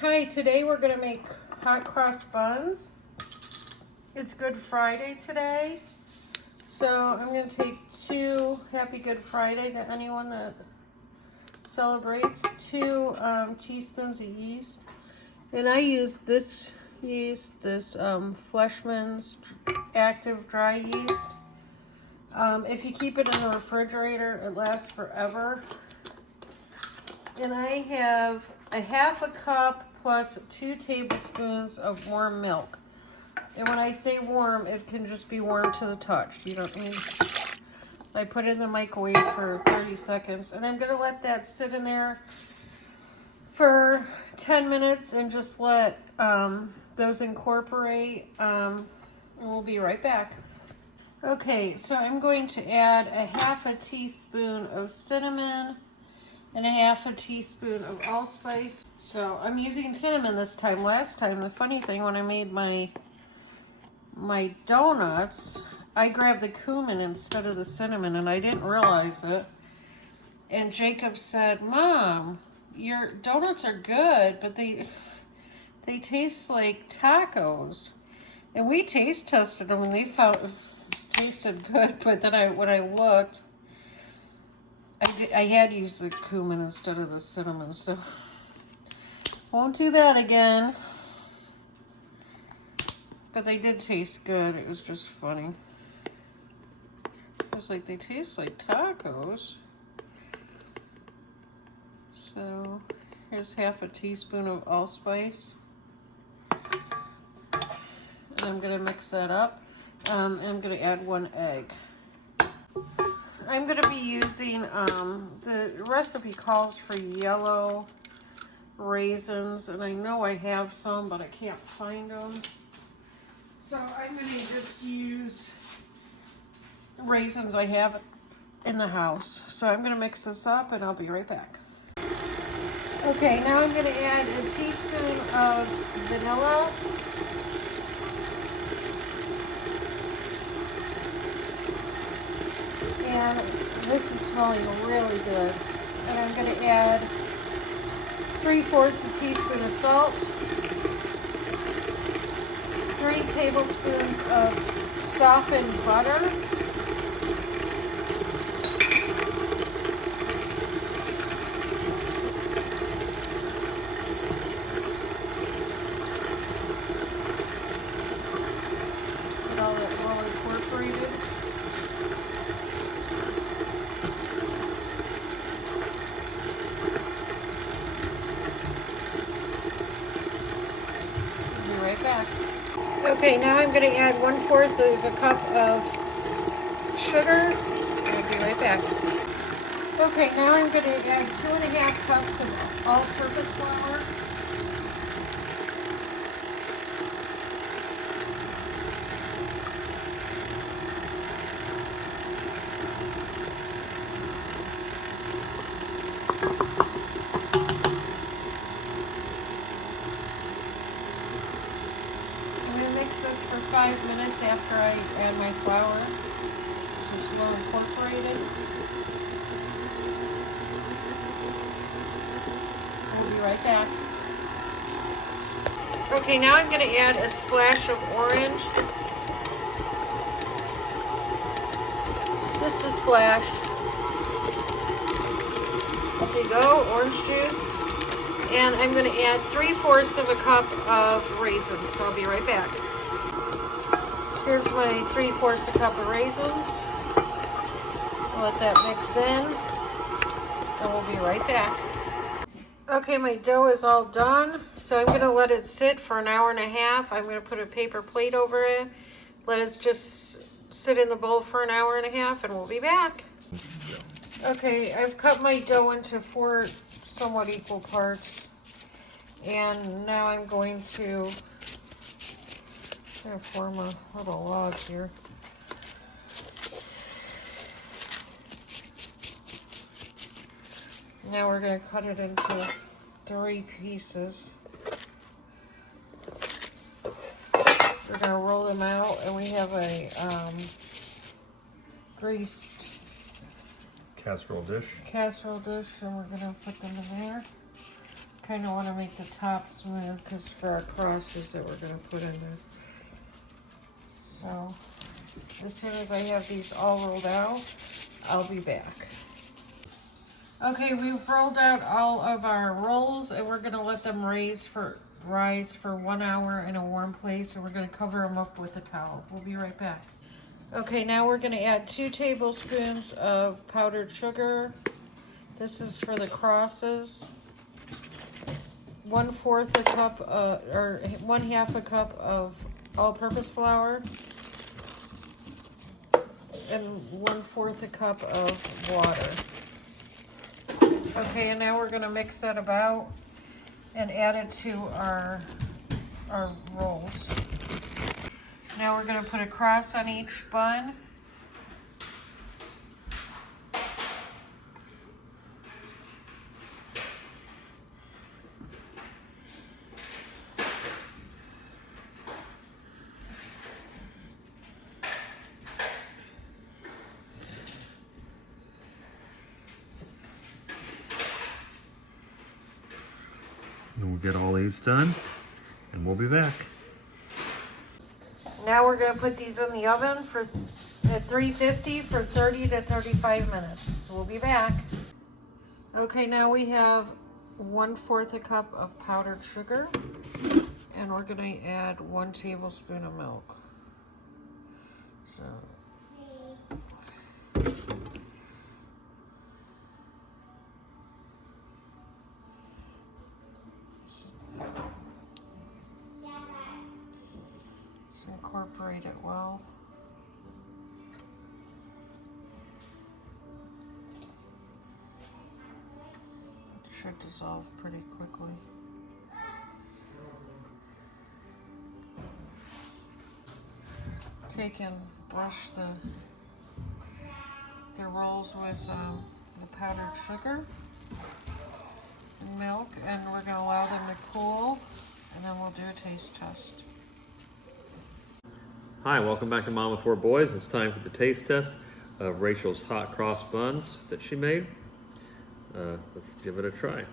Hi, today we're going to make hot cross buns. It's Good Friday today, so I'm going to take Happy Good Friday to anyone that celebrates, 2 teaspoons of yeast. And I use this yeast, this Fleshman's Active Dry Yeast. If you keep it in the refrigerator, it lasts forever. And I have a half a cup plus 2 tablespoons of warm milk. And when I say warm, it can just be warm to the touch. You don't need... I put it in the microwave for 30 seconds. And I'm going to let that sit in there for 10 minutes and just let those incorporate. And we'll be right back. Okay, so I'm going to add a half a teaspoon of cinnamon and a half a teaspoon of allspice. So I'm using cinnamon this time. Last time, the funny thing, when I made my donuts, I grabbed the cumin instead of the cinnamon, and I didn't realize it. And Jacob said, "Mom, your donuts are good, but they taste like tacos." And we taste tested them, and they tasted good. But then when I looked, I had used the cumin instead of the cinnamon, so won't do that again. But they did taste good. It was just funny. I was like, they taste like tacos. So here's half a teaspoon of allspice. And I'm going to mix that up. And I'm going to add 1 egg. I'm going to be using, the recipe calls for yellow raisins, and I know I have some, but I can't find them. So I'm going to just use raisins I have in the house. So I'm going to mix this up, and I'll be right back. Okay, now I'm going to add a teaspoon of vanilla. And this is smelling really good. And I'm going to add 3/4 a teaspoon of salt, 3 tablespoons of softened butter, get all that well incorporated. Back. Okay, now I'm going to add 1/4 of a cup of sugar. I'll be right back. Okay, now I'm going to add 2½ cups of all-purpose flour. For 5 minutes after I add my flour. Just well incorporated. We'll be right back. Okay, now I'm going to add a splash of orange. Just a splash. There you go, orange juice. And I'm going to add 3/4 of a cup of raisins. So I'll be right back. Here's my 3/4 a cup of raisins. I'll let that mix in, and we'll be right back. Okay, my dough is all done, so I'm going to let it sit for an hour and a half. I'm going to put a paper plate over it, let it just sit in the bowl for an hour and a half, and we'll be back. Okay, I've cut my dough into 4 somewhat equal parts, and now I'm going to form a little log here. Now we're going to cut it into 3 pieces. We're going to roll them out, and we have a greased casserole dish, and we're going to put them in there. kind of want to make the top smooth because for our crosses that we're going to put in there. So as soon as I have these all rolled out, I'll be back. Okay, we've rolled out all of our rolls and we're going to let them rise for 1 hour in a warm place, and we're going to cover them up with a towel. We'll be right back. Okay, now we're going to add 2 tablespoons of powdered sugar. This is for the crosses. 1/4 a cup, or 1/2 a cup of all-purpose flour, and 1/4 a cup of water. Okay, and now we're going to mix that about and add it to our rolls. Now we're going to put a cross on each bun. And we'll get all these done and we'll be back. Now we're going to put these in the oven at 350 for 30 to 35 minutes. We'll be back. Okay, now we have 1/4 a cup of powdered sugar, and we're going to add 1 tablespoon of milk. So incorporate it well. It should dissolve pretty quickly. Take and brush the rolls with the powdered sugar and milk, and we're going to allow them to cool, and then we'll do a taste test. Hi, welcome back to Mom with 4 Boys. It's time for the taste test of Rachel's hot cross buns that she made. Let's give it a try.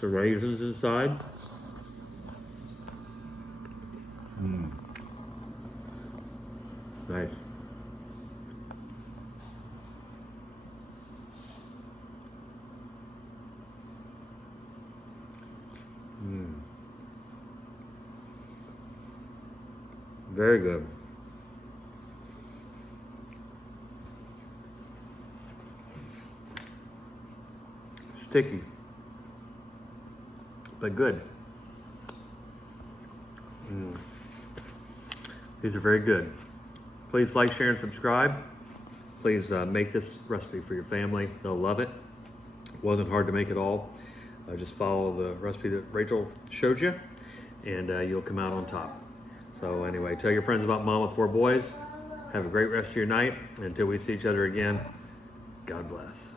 The raisins inside. Nice. Very good. Sticky, but good. These are very good. Please like, share, and subscribe. Please make this recipe for your family. They'll love it. It wasn't hard to make at all. Just follow the recipe that Rachel showed you, and you'll come out on top. So anyway, tell your friends about Mom with 4 Boys. Have a great rest of your night. Until we see each other again, God bless.